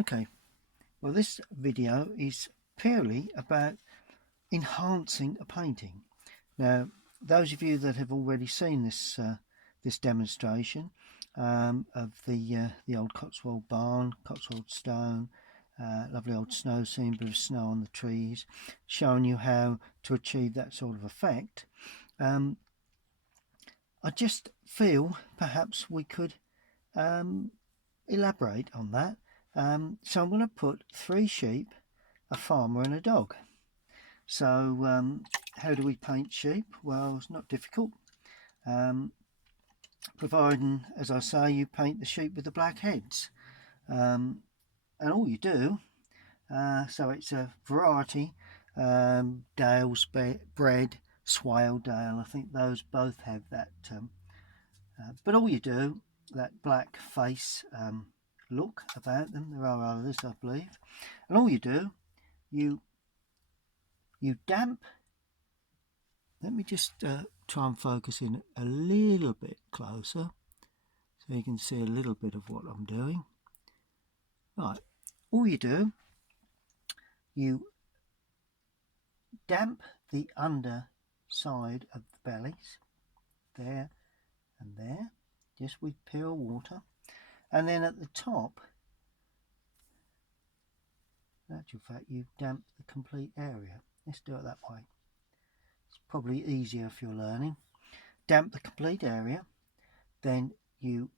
Okay, well this video is purely about enhancing a painting. Now those of you that have already seen this demonstration of the old Cotswold barn, Cotswold stone, lovely old snow scene, bit of snow on the trees, showing you how to achieve that sort of effect. I just feel perhaps we could elaborate on that. So I'm going to put 3 sheep, a farmer and a dog. So how do we paint sheep? Well, it's not difficult, providing, as I say, you paint the sheep with the black heads. And all you do, so it's a variety, Dale's bred, Swaledale, I think those both have that. But all you do, that black face look about them, there are others I believe, and all you do, you damp. Let me just try and focus in a little bit closer so you can see a little bit of what I'm doing. Right, all you do, you damp the underside of the bellies, there and there, just with pure water, and then at the top, in actual fact, you damp the complete area. Let's do it that way. It's probably easier if you're learning. Damp the complete area, then you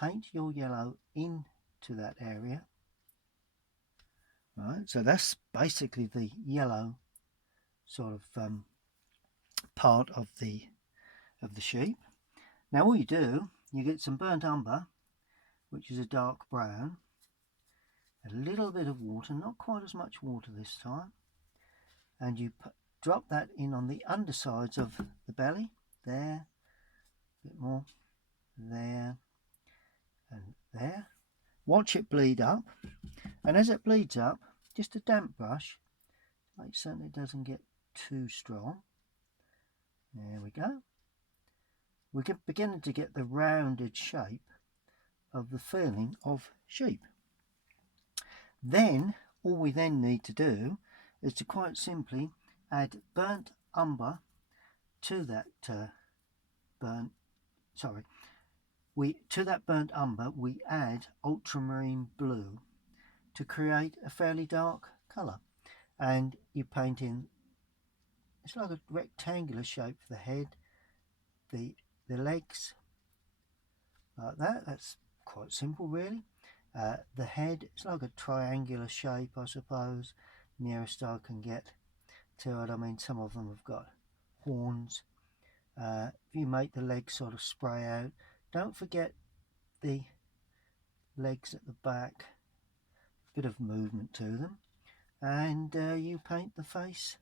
paint your yellow into that area. Right, so that's basically the yellow sort of part of the sheep. Now all you do, you get some burnt umber, which is a dark brown, a little bit of water, not quite as much water this time, and you drop that in on the undersides of the belly, there, a bit more, there, and there. Watch it bleed up, and as it bleeds up, just a damp brush, make certain it doesn't get too strong. There we go. We're beginning to get the rounded shape of the feeling of sheep. Then all we then need to do is to quite simply add burnt umber to that to that burnt umber we add ultramarine blue to create a fairly dark colour, and you paint in, it's like a rectangular shape for the head, the legs, like that. That's quite simple really. The head, it's like a triangular shape, I suppose, nearest I can get to it. I mean, some of them have got horns. If you make the legs sort of spray out, don't forget the legs at the back, bit of movement to them, and you paint the face.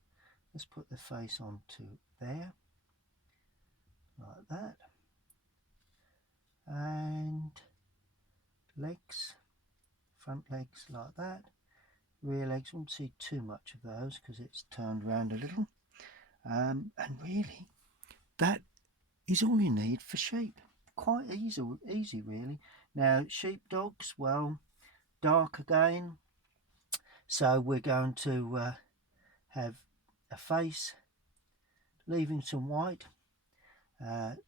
Let's put the face onto there, like that, and legs, front legs like that, rear legs, won't see too much of those because it's turned around a little, and really that is all you need for sheep. Quite easy really. Now sheepdogs, well, dark again, so we're going to have a face, leaving some white,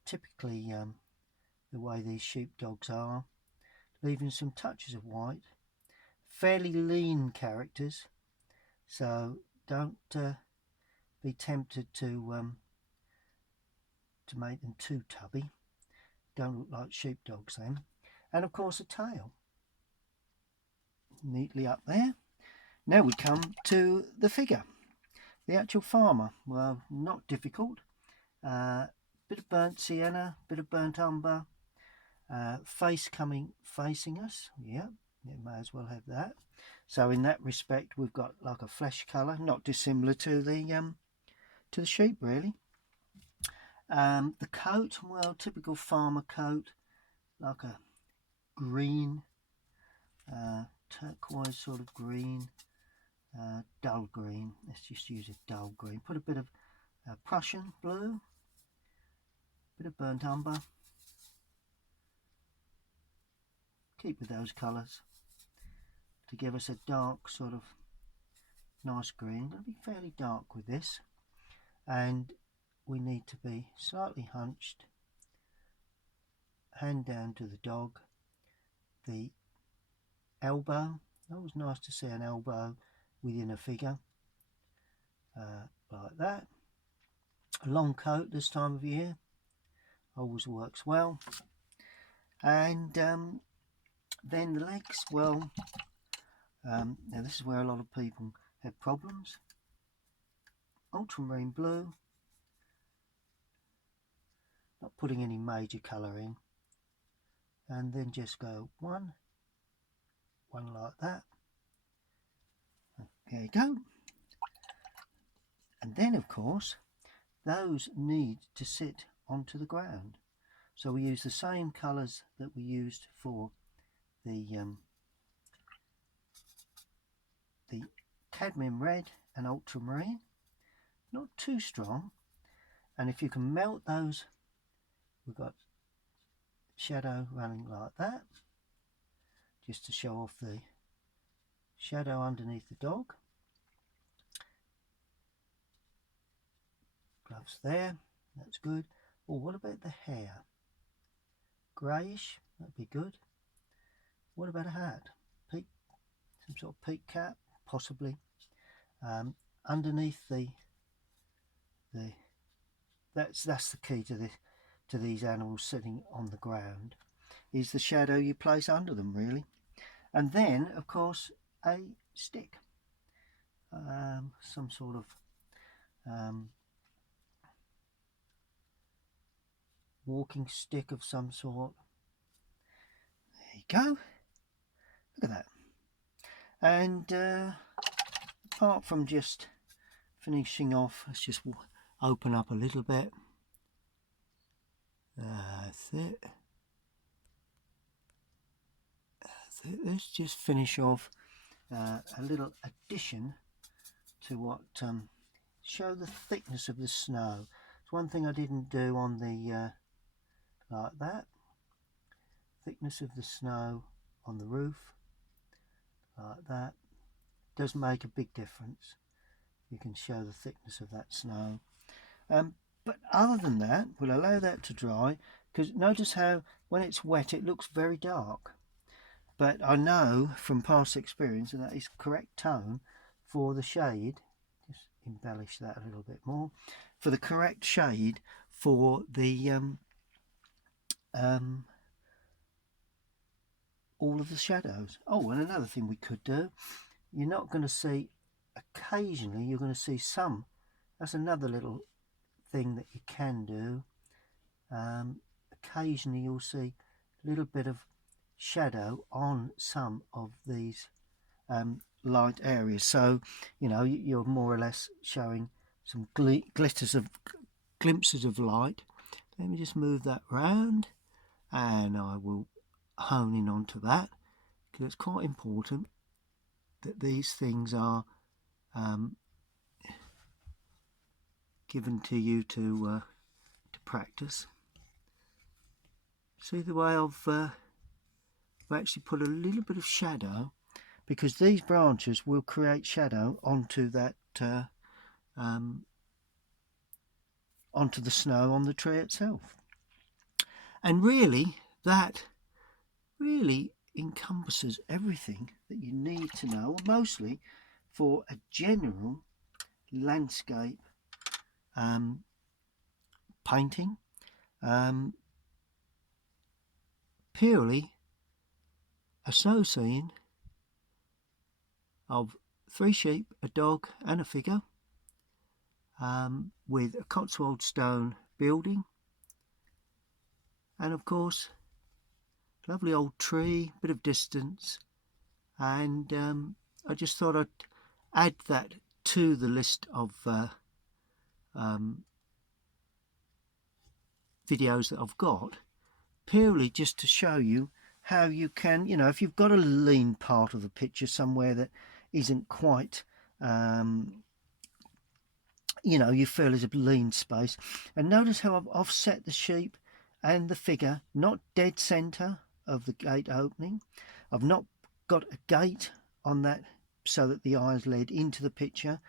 typically the way these sheepdogs are, leaving some touches of white, fairly lean characters, so don't be tempted to make them too tubby. Don't look like sheepdogs then. And of course a tail, neatly up there. Now we come to the figure, the actual farmer. Well, not difficult. Bit of burnt sienna, bit of burnt umber, face facing us. Yeah, you may as well have that. So in that respect, we've got like a flesh colour, not dissimilar to the sheep really. The coat, well, typical farmer coat, like a green, turquoise sort of green, dull green. Let's just use a dull green. Put a bit of Prussian blue, bit of burnt umber. Keep with those colours. to give us a dark sort of nice green. It'll be fairly dark with this, and we need to be slightly hunched, hand down to the dog, the elbow. Always nice to see an elbow within a figure, like that. A long coat this time of year always works well. And then the legs, well, now this is where a lot of people have problems. Ultramarine blue, not putting any major colour in, and then just go one like that. There you go. And then of course those need to sit onto the ground, so we use the same colours that we used for the cadmium red and ultramarine, not too strong. And if you can melt those, we've got shadow running like that, just to show off the shadow underneath the dog. Gloves there, that's good. Oh, what about the hair? Greyish, that'd be good. What about a hat? Peak, some sort of peak cap, possibly. Underneath that's the key to these animals sitting on the ground, is the shadow you place under them, really. And then of course a stick, some sort of walking stick of some sort. There you go, look at that. And apart from just finishing off, let's just open up a little bit. That's it. Let's just finish off a little addition to what show the thickness of the snow. It's one thing I didn't do on the like that. Thickness of the snow on the roof, like that, does make a big difference. You can show the thickness of that snow. But other than that, we'll allow that to dry, because notice how when it's wet it looks very dark. But I know from past experience that is correct tone for the shade. Just embellish that a little bit more. For the correct shade for the all of the shadows. Oh, and another thing we could do, you're not going to see, occasionally you're going to see some, that's another little thing that you can do. Occasionally you'll see a little bit of shadow on some of these light areas, so you know you're more or less showing some glimpses of light. Let me just move that round, and I will hone in onto that, because it's quite important that these things are given to you to practice. See the way I've actually put a little bit of shadow, because these branches will create shadow onto that onto the snow on the tree itself. And really that really encompasses everything that you need to know, mostly for a general landscape painting. Purely a snow scene of 3 sheep, a dog and a figure, with a Cotswold stone building, and of course lovely old tree, bit of distance, and I just thought I'd add that to the list of videos that I've got, purely just to show you how you can, you know, if you've got a lean part of the picture somewhere that isn't quite you know, you feel there's a lean space. And notice how I've offset the sheep and the figure, not dead center of the gate opening. I've not got a gate on that so that the eyes led into the picture,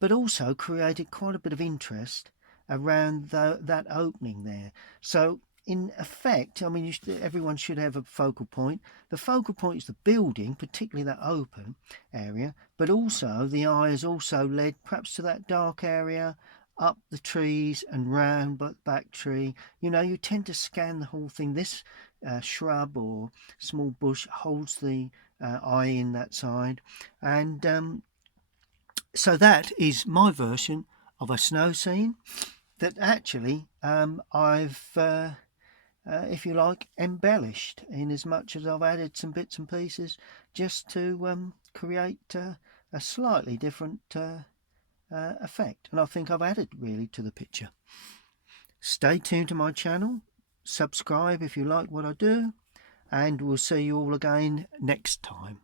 but also created quite a bit of interest around that opening there. So in effect, I mean, everyone should have a focal point. The focal point is the building, particularly that open area, but also the eye is also led perhaps to that dark area, up the trees and round but back tree. You know, you tend to scan the whole thing. This shrub or small bush holds the eye in that side, and so that is my version of a snow scene that actually I've, if you like, embellished in as much as I've added some bits and pieces just to create a slightly different effect. And I think I've added really to the picture. Stay tuned to my channel, subscribe if you like what I do, and we'll see you all again next time.